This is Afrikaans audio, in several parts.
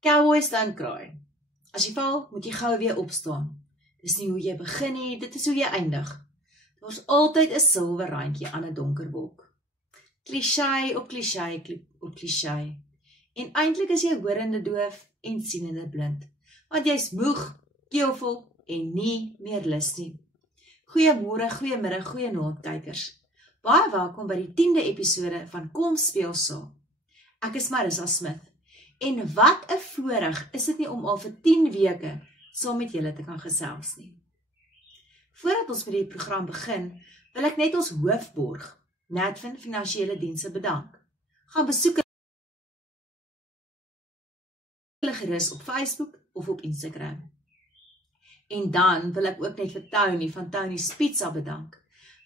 Cowboys don't cry. As jy val, moet jy gou weer opstaan. Dis nie hoe jy begin nie, dit is hoe jy eindig. Daar's altyd 'n silwer randjie aan 'n donker wolk. Cliché op cliché op cliché. En eintlik is jy horende doof en sienende blind, want jy's moeg, keelvol en nie meer lus nie. Goeiemôre, goeiemiddag, goeienaand kykers. Baie welkom by die 10de episode van Kom Speel Saam. Ek is Marissa Smith. En wat 'n voorreg is dit nie om al vir 10 weke saam met julle te kan gesels nie. Voordat ons met die program begin, wil ek net ons hoofborg, Nadvin Finansiële Dienste, bedank. Gaan besoek hulle gerus op Facebook of op Instagram. En dan wil ek ook net vir Tony van Tony's Pizza bedank.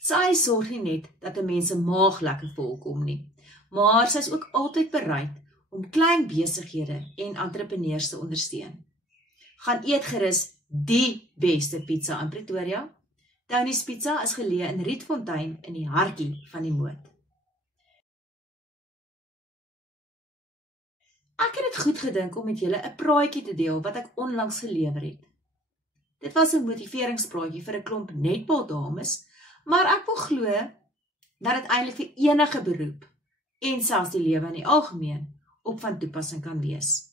Sy sorg nie net dat 'n mens se maag lekker volkom nie, maar sy is ook altyd bereid om klein besighede en entrepreneurs te ondersteun. Gaan eet gerus die beste pizza in Pretoria. Tony's Pizza is geleë in Rietfontein in die hartjie van die Moot. Ek het dit goed gedink om met julle 'n praatjie te deel wat ek onlangs gelewer het. Dit was 'n motiveringspraatjie vir 'n klomp netbaldames, maar ek wil glo dat dit eintlik vir enige beroep en selfs die lewe in die algemeen op van toepassing kan wees.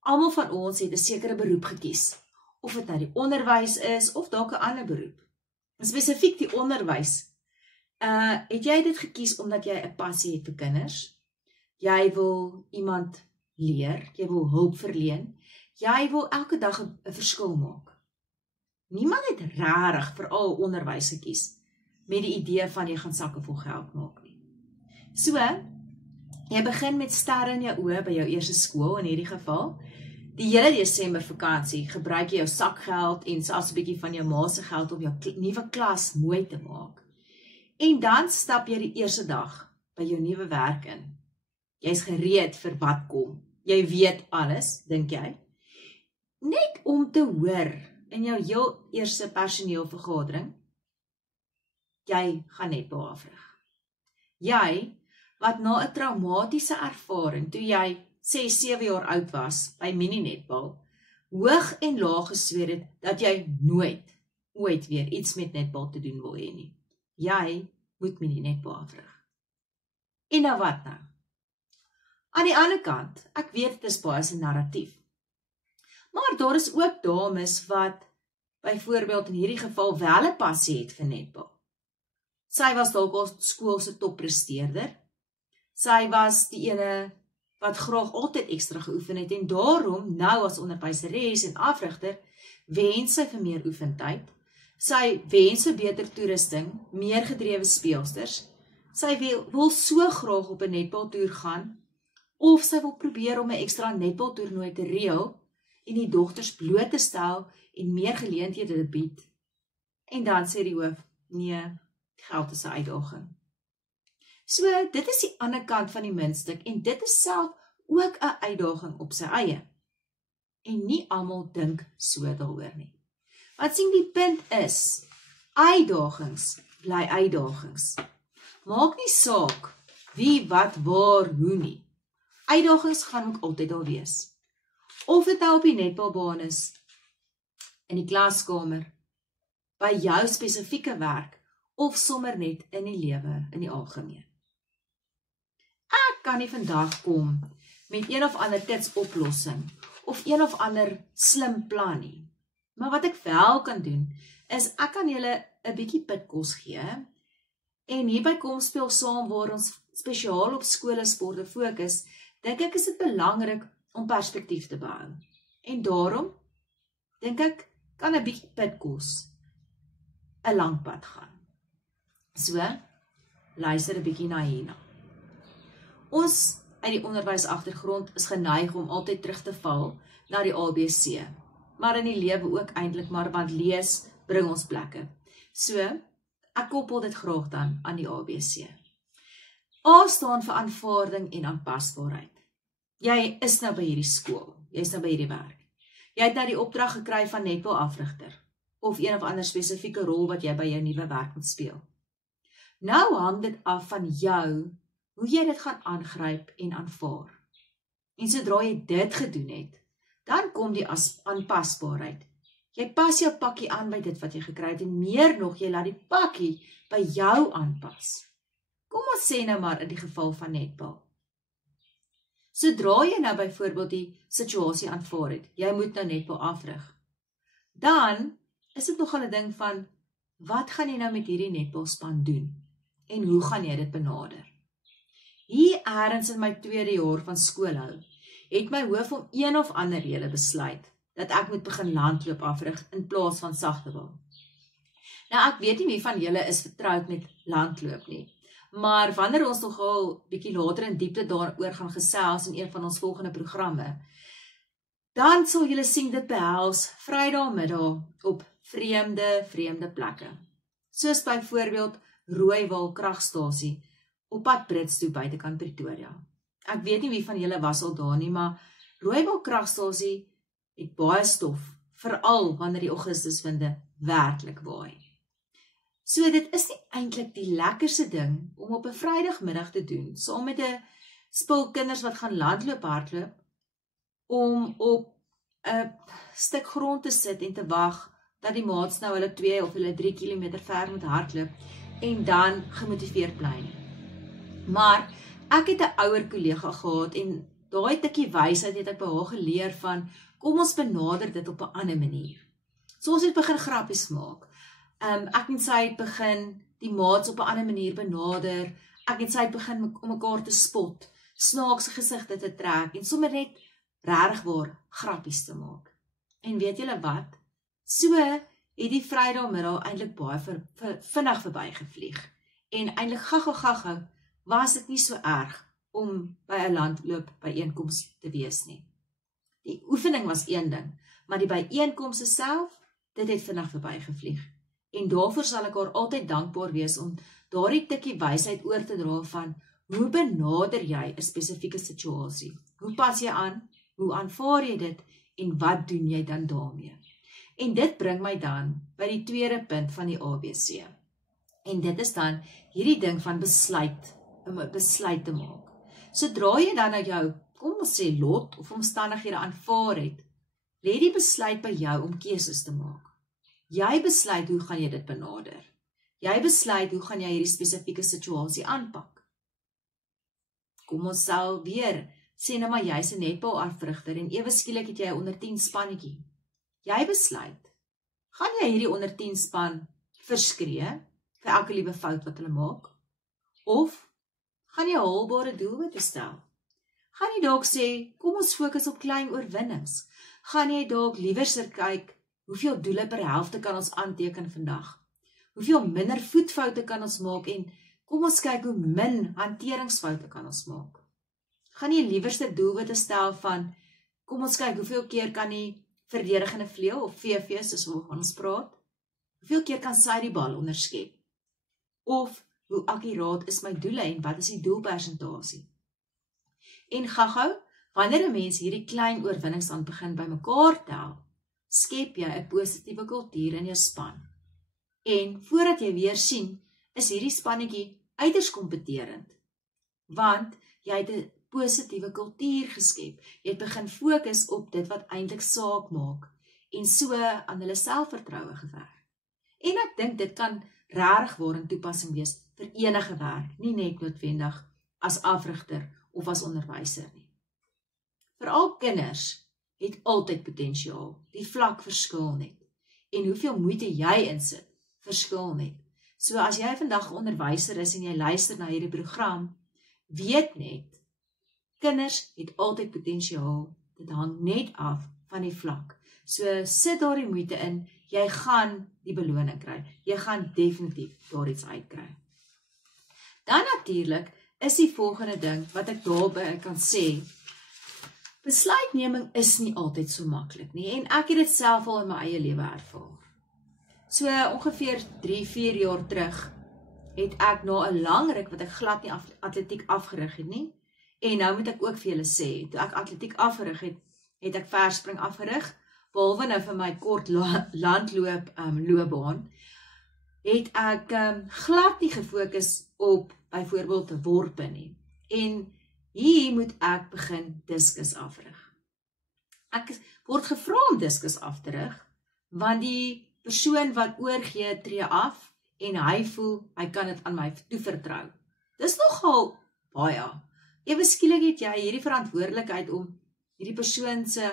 Almal van ons het 'n sekere beroep gekies, of dit nou die onderwys is of dalk 'n ander beroep. En spesifiek die onderwys. Het jy dit gekies omdat jy 'n passie het vir kinders? Jy wil iemand leer, jy wil hulp verleen, jy wil elke dag 'n verskil maak. Niemand het regtig vir al onderwys gekies met die idee van jy gaan sakke vol geld maak nie. So, jy begin met sterre in jou oë by jou eerste skool in hierdie geval. Die hele Desember vakansie gebruik jy jou sakgeld en selfs 'n bietjie van jou ma se geld om jou nuwe klas mooi te maak. En dan stap jy die eerste dag by jou nuwe werk in. Jy's gereed vir wat kom. Jy weet alles, dink jy? Net om te hoor in jou heel eerste personeelvergadering, jy gaan netbal afrig. Jy wat na 'n traumatiese ervaring toe jy 6-7 jaar oud was by mini-netbal, hoog en laag gesweer het dat jy ooit weer iets met netbal te doen wil hê nie. Jy moet mini-netbal afrig. En nou wat nou? Aan die ander kant, ek weet dit is baie 'n narratief. Maar daar is ook dames wat byvoorbeeld in hierdie geval wel 'n passie het vir netbal. Sy was dalk al skool se toppresteerder. Sy was die ene wat graag altyd ekstra geoefen het en daarom nou as onderwyseres en afrigter wens sy vir meer oefentyd. Sy wens vir beter toerusting, meer gedrewe speelsters. Sy wil so graag op 'n netbaltoer gaan of sy wil probeer om 'n ekstra netbaltoernooi te reël en die dogters bloot te stel en meer geleenthede te bied. En dan sê die hoof, nee, geld is 'n uitdaging. So, dit is die ander kant van die muntstuk en dit is self ook 'n uitdaging op sy eie. En nie almal dink so daaroor nie. Wat sien die punt is, uitdagings bly uitdagings. Maak nie saak wie, wat, waar, hoe nie. Uitdagings gaan ook altyd al wees. Of dit nou op die netbalbaan is, in die klaskamer, by jou spesifieke werk, of sommer net in die lewe in die algemeen. Ek kan nie vandag kom met een of ander kitsoplossing of een of ander slim plan nie. Maar wat ek wel kan doen, is ek kan julle 'n bietjie pitkos gee en hierby Kom Speel Saam waar ons spesiaal op skole sporte fokus, dink ek is dit belangrik om perspektief te behou. En daarom dink ek kan 'n bietjie pitkos 'n lang pad gaan. So, luister 'n bietjie na hierna. Ons uit die onderwysagtergrond is geneig om altyd terug te val na die ABC, maar in die lewe ook eintlik maar want lees bring ons plekke. So, ek koppel dit graag dan aan die ABC. A staan vir aanvaarding en aanpasbaarheid. Jy is nou by hierdie skool, jy is nou by hierdie werk. Jy het nou die opdrag gekry van netbalafrigter of een of ander spesifieke rol wat jy by jou nuwe werk moet speel. Nou hang dit af van jou, hoe jy dit gaan aangryp en aanvaar. En sodra jy dit gedoen het, dan kom die aanpasbaarheid. Jy pas jou pakkie aan by dit wat jy gekry het, en meer nog, jy laat die pakkie by jou aanpas. Kom ons sê nou maar in die geval van netbal. Sodra jy nou byvoorbeeld die situasie aanvaar het, jy moet nou netbal afrig, dan is dit nogal 'n ding van, wat gaan jy nou met hierdie netbalspan doen? En hoe gaan jy dit benader? Hier ergens in my 2de jaar van skoolhou, het my hoof om een of ander rede besluit, dat ek moet begin landloop afrig in plaas van sagtebal. Nou ek weet nie wie van julle is vertroud met landloop nie, maar wanneer ons nogal bietjie later in diepte daaroor gaan gesels in een van ons volgende programme, dan sal julle sien dit behels Vrydagmiddag op vreemde plekke. Soos byvoorbeeld Rooiwal kragstasie op pad Brits toe buitekant Pretoria. Ek weet nie wie van julle was al daar nie, maar Rooiwal kragstasie het baie stof, veral wanneer die Augustuswinde werklik waai. So dit is nie eintlik die lekkerste ding om op 'n Vrydagmiddag te doen, saam met 'n spul kinders wat gaan hardloop, om op 'n stuk grond te sit en te wag dat die maats nou hulle 2 of hulle 3 kilometer ver moet hardloop en dan gemotiveerd bly nie. Maar ek het 'n ouer kollega gehad en daai tikkie wysheid het ek by haar geleer van, kom ons benader dit op 'n ander manier. So ons het begin grappies maak. Ek en sy het begin die maats op 'n ander manier benader. Ek en sy het begin om mekaar te spot, snaakse gesigte te trek en sommer net regtig waar grappies te maak. En weet julle wat? So het die Vrydagmiddag eintlik baie vinnig verbygevlieg. En eintlik gou was dit nie so erg om by 'n landloop byeenkoms te wees nie. Die oefening was een ding, maar die byeenkomste self, dit het vinnig verbygevlieg. En daarvoor sal ek haar altyd dankbaar wees om daardie tikkie wysheid oor te dra van, hoe benader jy 'n spesifieke situasie? Hoe pas jy aan? Hoe aanvaar jy dit? En wat doen jy dan daarmee? En dit bring my dan by die tweede punt van die ABC. En dit is dan hierdie ding van besluit, om 'n besluit te maak. Sodra jy dan nou jou, kom ons sê lot of omstandighede aanvaar het, lê die besluit by jou om keuses te maak. Jy besluit hoe gaan jy dit benader. Jy besluit hoe gaan jy hierdie spesifieke situasie aanpak. Kom ons sal weer, sê nou maar jy's 'n netbal afrigter en ewe skielik het jy 'n onder 10 spannetjie. Jy besluit, gaan jy hierdie onder 10 span verskree vir elke liewe fout wat hulle maak? Of gaan jy haalbare doelwitte stel? Gaan jy dalk sê, kom ons fokus op klein oorwinnings? Gaan jy dalk liewerser kyk, hoeveel doele per helfte kan ons aanteken vandag? Hoeveel minder voetfoute kan ons maak en kom ons kyk hoe min hanteringsfoute kan ons maak? Gaan jy liewerste doelwitte stel van, kom ons kyk hoeveel keer kan die verdedigende vleuel of VV soos ons praat, hoeveel keer kan sy die bal onderskep? Of hoe akkuraat is my doele en wat is die doelpersentasie? En gou-gou, wanneer 'n mens hierdie klein oorwinnings aan begin bymekaar tel, skep jy 'n positiewe kultuur in jou span. En voordat jy weer sien, is hierdie spannetjie uiters kompeterend, want jy het 'n positiewe kultuur geskep. Jy het begin fokus op dit wat eintlik saak maak en so aan hulle selfvertroue gewerk. En ek dink dit kan regtig waar in toepassing wees vir enige werk, nie net noodwendig as afrigter of as onderwyser nie. Veral kinders het altyd potensiaal. Die vlak verskil net. En hoeveel moeite jy insit, verskil net. So as jy vandag 'n onderwyser is en jy luister na hierdie program, weet net, kinders het altyd potensiaal. Dit hang net af van die vlak. So sit daar die moeite in, jy gaan die beloning kry. Jy gaan definitief daar iets uitkry. Dan natuurlik is die volgende ding wat ek daarby kan sê, besluitneming is nie altyd so maklik nie en ek het dit self al in my eie lewe ervaar. So ongeveer 3-4 jaar terug het ek na 'n lang ruk wat ek glad nie atletiek afgerig het nie. En nou moet ek ook vir julle sê, toe ek atletiek afgerig het, het ek verspring afgerig, behalwe nou vir my kort landloop loopbaan, het ek glad nie gefokus op byvoorbeeld worpe nie. En hier moet ek begin diskus afrig. Ek word gevra om diskus af te rig, want die persoon wat oorgee tree af en hy voel hy kan dit aan my toevertrou. Dis nogal baie. Ewe skielik het jy hierdie verantwoordelikheid om hierdie persoon se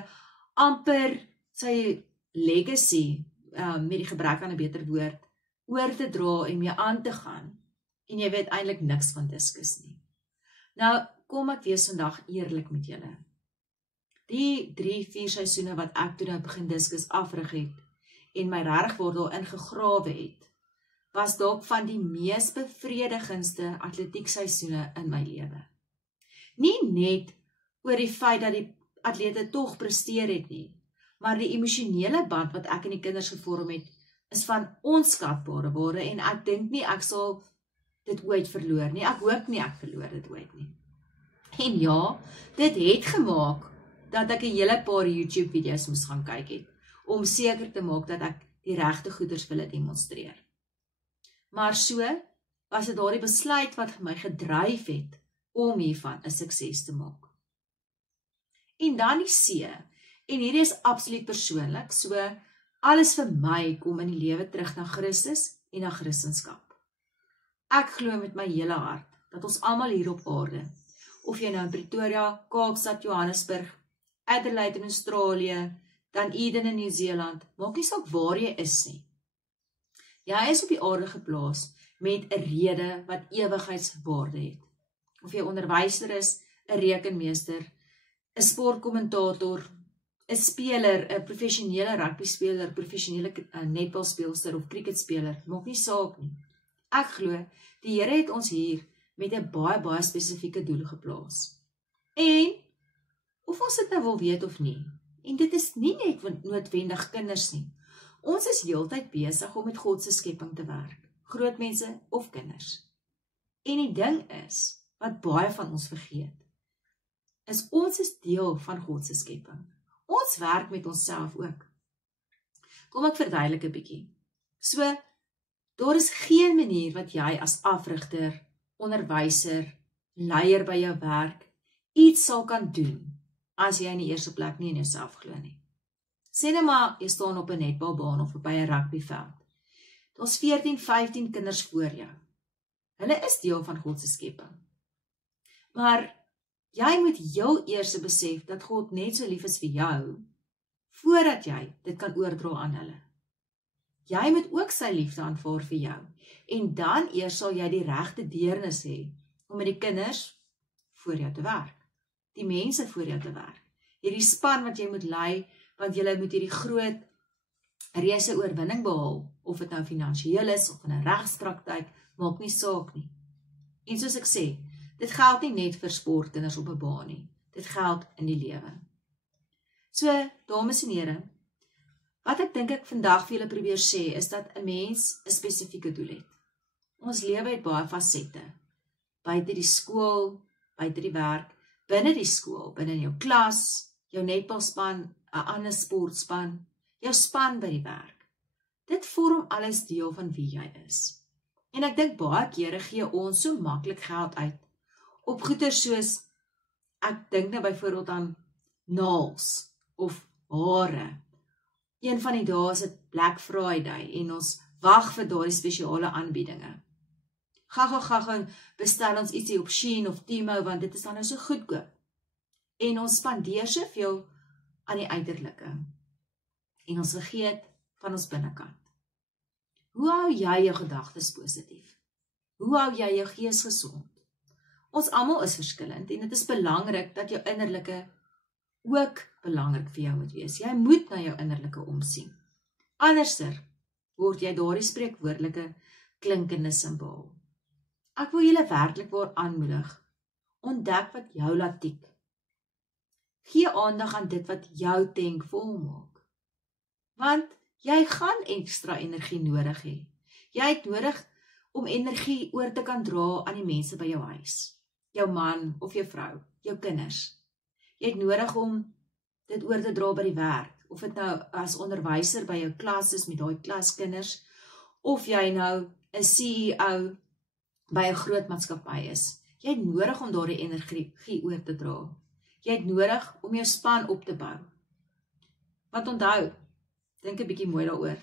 amper sy legacy, met die gebrek aan 'n beter woord, oor te dra en mee aan te gaan. En jy weet eintlik niks van diskus nie. Nou, kom ek wees vandag eerlik met julle. Die 3-4 seisoene wat ek toe nou begin diskus afrig het, en my regtig waar daarin gegrawe het, was dalk van die mees bevredigendste atletiek seisoene in my lewe. Nie net oor die feit dat die atlete tog presteer het nie, maar die emosionele band wat ek en die kinders gevorm het, is van onskatbare waarde, en ek dink nie ek sal dit ooit verloor nie. Ek hoop nie ek verloor dit ooit nie. En ja, dit het gemaak dat ek 'n hele paar YouTube video's moes gaan kyk het, om seker te maak dat ek die regte goeders wil demonstreer. Maar so was dit daardie besluit wat my gedryf het om hiervan 'n sukses te maak. En dan die C, en hierdie is absoluut persoonlik, so alles vir my kom in die lewe terug na Christus en na Christendom. Ek glo met my hele hart dat ons almal hier op aarde, of jy nou in Pretoria, Kaapstad, Johannesburg, Adelaide in Australië, dan Eden in Nieu-Seeland, maak nie saak waar jy is nie. Jy is op die aarde geplaas met 'n rede wat ewigheidswaarde het. Of jy onderwyser is, 'n rekenmeester, 'n sportkommentator, 'n speler, 'n professionele rugbyspeler, professionele netbalspeelster of cricketspeler, maak nie saak nie. Ek glo, die Here het ons hier met 'n baie spesifieke doel geplaas. En, of ons dit nou wil weet of nie, en dit is nie net noodwendig kinders nie, ons is heeltyd besig om met God se skepping te werk, groot mense of kinders. En die ding is, wat baie van ons vergeet, is ons is deel van God se skepping. Ons werk met onsself ook. Kom ek verduidelik 'n bietjie. So, daar is geen manier wat jy as afrigter, onderwyser, leier by jou werk, iets sal kan doen, as jy in die eerste plek nie in jouself glo nie. Sê net maar, jy staan op 'n netbalbaan of by 'n rugbyveld. Daar's 14, 15 kinders voor jou. Hulle is deel van God se skepping. Maar jy moet heel eers besef dat God net so lief is vir jou, voordat jy dit kan oordra aan hulle. Jy moet ook sy liefde aanvaar vir jou, en dan eers sal jy die regte deernis hê om met die kinders voor jou te werk, die mense voor jou te werk, hierdie span wat jy moet lei, want jy moet hierdie groot reuse oorwinning behaal, of dit nou finansiëel is, of in 'n regspraktyk, maak nie saak nie. En soos ek sê, dit geld nie net vir sportkinders op 'n baan nie, dit geld in die lewe. So, dames en here, wat ek dink ek vandag vir julle probeer sê, is dat 'n mens 'n spesifieke doel het. Ons lewe het baie fasette, buite die skool, buite die werk, binne die skool, binne jou klas, jou netbalspan, 'n ander sportspan, jou span by die werk. Dit vorm alles deel van wie jy is. En ek dink baie kere gee ons so maklik geld uit op goeder soos, ek dink nou byvoorbeeld aan naels of hare. Een van die dae is dit Black Friday en ons wag vir daardie spesiale aanbiedinge. Gou bestel ons ietsie op Shein of Temu, want dit is dan nou so goedkoop. En ons spandeer soveel aan die uiterlike. En ons vergeet van ons binnekant. Hoe hou jy jou gedagtes positief? Hoe hou jy jou gees gesond? Ons almal is verskillend en dit is belangrik dat jou innerlike ook belangrik vir jou moet wees. Jy moet na jou innerlike omsien. Anderser word jy daardie spreekwoordelike klinkende simbool. Ek wil julle werklik waar aanmoedig. Ontdek wat jou laat tik. Gee aandag aan dit wat jou tank vol maak. Want jy gaan ekstra energie nodig hê. Jy het nodig om energie oor te kan dra aan die mense by jou huis. Jou man of jou vrou, jou kinders. Jy het nodig om dit oor te dra by die werk, of dit nou as onderwyser by jou klas is met daai klaskinders, of jy nou 'n CEO by 'n groot maatskappy is. Jy het nodig om daardie energie oor te dra. Jy het nodig om jou span op te bou. Want onthou, dink 'n bietjie mooi daaroor.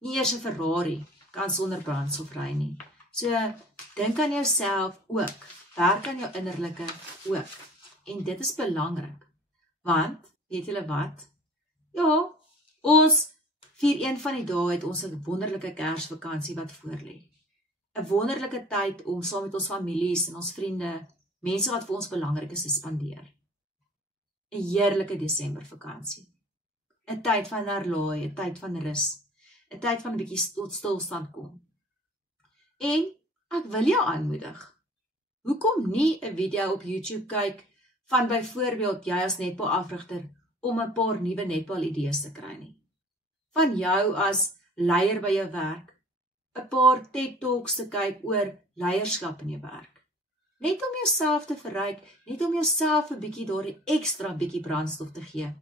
Nie eers 'n Ferrari kan sonder brandstof ry nie. So, dink aan jouself ook. Werk aan jou innerlike ook. En dit is belangrik. Want, weet julle wat? Ja, ons vier een van die dae het ons 'n wonderlike Kersvakansie wat voorlê. 'n Wonderlike tyd om saam met ons families en ons vriende, mense wat vir ons belangrik is, te spandeer. 'n Heerlike Desembervakansie. 'n Tyd van herlaai, 'n tyd van rus, 'n tyd van 'n bietjie tot stilstand kom. En ek wil jou aanmoedig. Hoekom nie 'n video op YouTube kyk van byvoorbeeld jy as netbalafrigter om 'n paar nuwe netbal idees te kry nie? Van jou as leier by jou werk, 'n paar TED Talks te kyk oor leierskap in jou werk. Net om jouself te verryk, net om jouself 'n bietjie daardie ekstra bietjie brandstof te gee,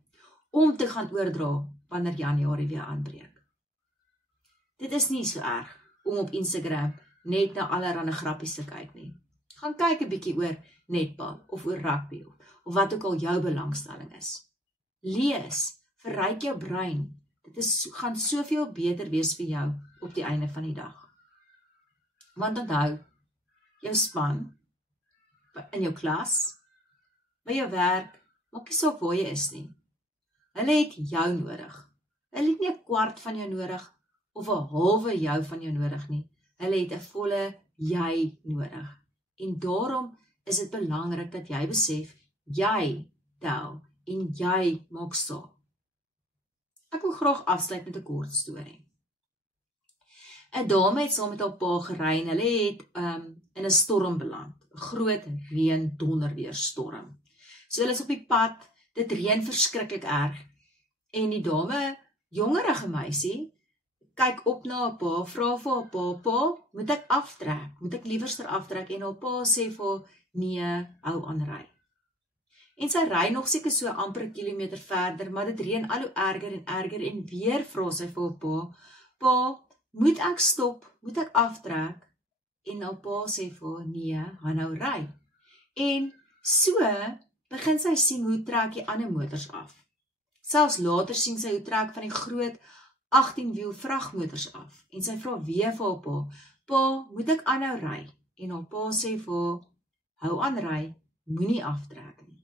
om te gaan oordra wanneer Januarie weer aanbreek. Dit is nie so erg om op Instagram net na allerlei grappies te kyk nie. Gaan kyk 'n bietjie oor netbal of oor rugby of wat ook al jou belangstelling is. Lees, verryk jou brein. Dit gaan soveel beter wees vir jou op die einde van die dag. Want onthou, jou span, in jou klas, by jou werk, maak nie saak waar jy is nie. Hulle het jou nodig. Hulle het nie 'n kwart van jou nodig, of 'n halwe jou van jou nodig nie. Hulle het 'n volle jy nodig. En daarom is dit belangrik dat jy besef, jy tel en jy maak saak. Ek wil graag afsluit met 'n kort storie. 'n Dame het saam met haar pa gery en hulle het in 'n storm beland. 'n Groot reën donderweerstorm. So hulle is op die pad, dit reën verskriklik erg. En die dame, jongerige meisie, kyk op na haar pa, vra vir haar pa, pa, moet ek aftrek? Moet ek liewerster aftrek? En haar pa sê vir haar, nee, hou aan ry. En sy ry nog seker so amper 'n kilometer verder, maar dit reën al hoe erger en weer vra sy vir haar pa, pa, moet ek stop? Moet ek aftrek? En haar pa sê vir haar, nee, gaan nou ry. En so begin sy sien hoe trek die ander motors af. Selfs later sien sy hoe trek van die groot 18-wiel vragmotors af. En sy vra weer vir haar pa, pa, moet ek aanhou ry? En haar pa sê vir haar, hou aan ry, moenie aftrek nie.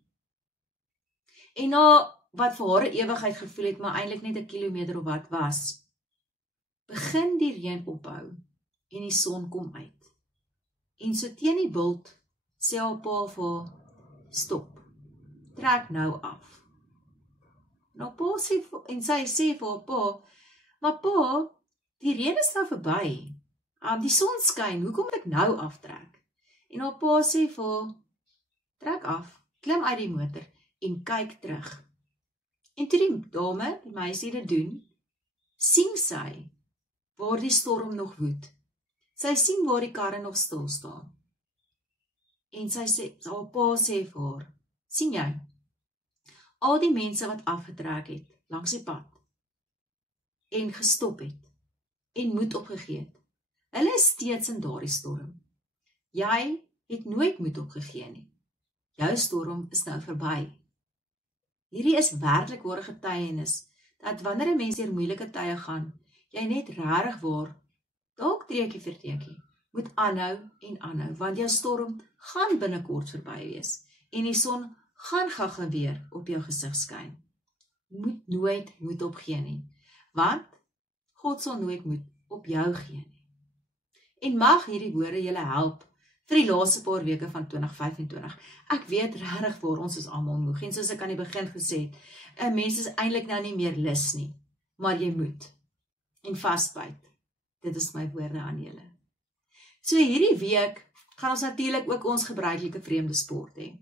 En na wat vir haar 'n ewigheid gevoel het, maar eintlik net 'n kilometer of wat was, begin die reën ophou en die son kom uit. En so teen die bult sê haar pa vir haar, stop, trek nou af. En sy sê vir haar pa, maar pa, die reën is nou verby. Die son skyn, hoekom moet ek nou aftrek? En haar pa sê vir haar, trek af, klim uit die motor en kyk terug. En toe die dame, die meisie dit doen, sien sy waar die storm nog woed. Sy sien waar die karre nog stil staan. En haar pa sê vir haar, sien jy, al die mense wat afgetrek het langs die pad en gestop het en moed opgegee het, hulle is steeds in daardie storm. Jy het nooit moed opgegee nie. Jou storm is nou verby. Hierdie is werklik ware getuienis, dat wanneer 'n mens deur moeilike tye gaan, jy net regtig waar, dalk treukie vir treukie, moet aanhou en aanhou, want jou storm gaan binnekort verby wees, en die son gaan gaga weer op jou gesig skyn. Moet nooit moed opgee nie, want God sal nooit moed op jou gee nie. En mag hierdie woorde julle help vir die laaste paar weke van 2025. Ek weet regtig waar ons is almal moeg, en soos ek aan die begin gesê het, 'n mens is eintlik nou nie meer lus nie, maar jy moet. En vasbyt. Dit is my woorde aan julle. So hierdie week gaan ons natuurlik ook ons gebruikelike vreemde sport hê.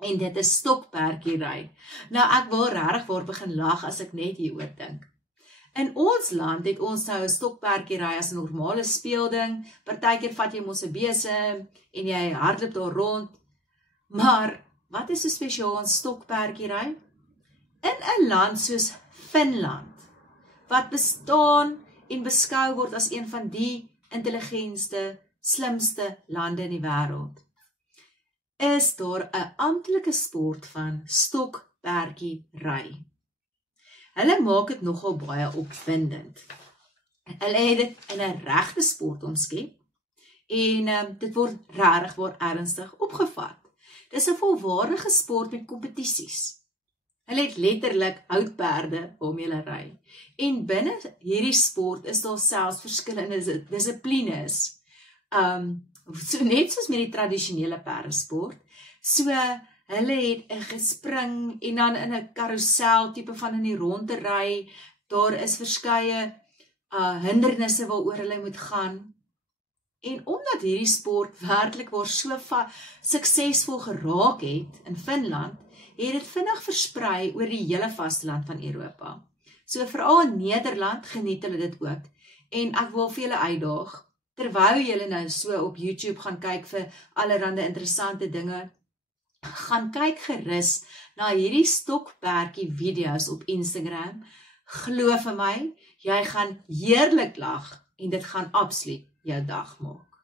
En dit is stokperdjiery. Nou ek wil regtig waar begin lag as ek net hieroor dink. In ons land het ons nou 'n stokperdjiery as 'n normale speelding. Partykeer vat jy mos 'n besem en jy hardloop daar rond. Maar wat is so spesiaal aan stokperdjiery? In 'n land soos Finland, wat bestaan en beskou word as een van die intelligentste, slimste lande in die wêreld, is daar 'n amptelike sport van stokperdjie ry. Hulle maak dit nogal baie opwindend. Hulle het dit in 'n regte sport omskep en dit word regtig waar ernstig opgevat. Dis 'n volwaardige sport met kompetisies. Hulle het letterlik houtperde waarmee hulle ry. En binne hierdie sport is daar selfs verskillende dissiplines. So net soos met die tradisionele perdesport. So hulle het 'n gespring en dan in 'n karousel tipe van in die rondte ry. Daar is verskeie hindernisse waaroor hulle moet gaan. En omdat hierdie sport werklik waar so suksesvol geraak het in Finland, het dit vinnig versprei oor die hele vasteland van Europa. So veral in Nederland geniet hulle dit ook. En ek wil vir julle uitdaag, terwyl julle nou so op YouTube gaan kyk vir allerhande interessante dinge, gaan kyk gerus na hierdie stokperdjie video's op Instagram. Glo vir my, jy gaan heerlik lag en dit gaan absoluut jou dag maak.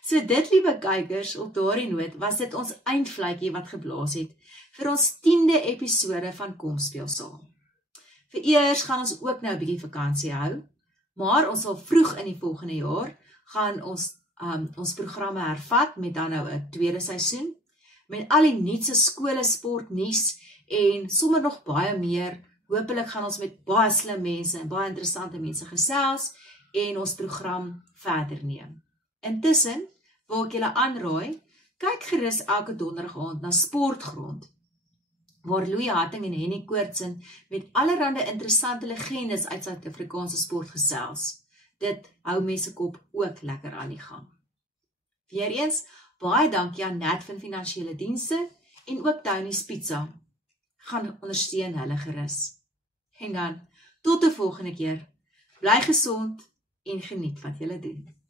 So dit, liewe kykers, op daardie noot was dit ons eindfluitjie wat geblaas het vir ons 10de episode van Kom Speel Saam. Vereers gaan ons ook nou 'n bietjie vakansie hou, maar ons sal vroeg in die volgende jaar gaan ons programme hervat met dan nou 'n tweede seisoen met al die nuutste skole sportnuus en sommer nog baie meer. Hoopelik gaan ons met baie slim mense en baie interessante mense gesels en ons program verder neem. Intussen wil ek julle aanraai, kyk gerus elke donderdag aand na Sportgrond, waar Louis Hatting en Henny Koortsen met allerhande interessante legendes uit Suid-Afrikaanse sport gesels. Dit hou mense kop ook lekker aan die gang. Weereens, baie dankie aan Nat van Finansiële Dienste en ook Tony's Pizza. Gaan ondersteun hulle gerus. En dan, tot 'n volgende keer. Bly gesond en geniet wat julle doen.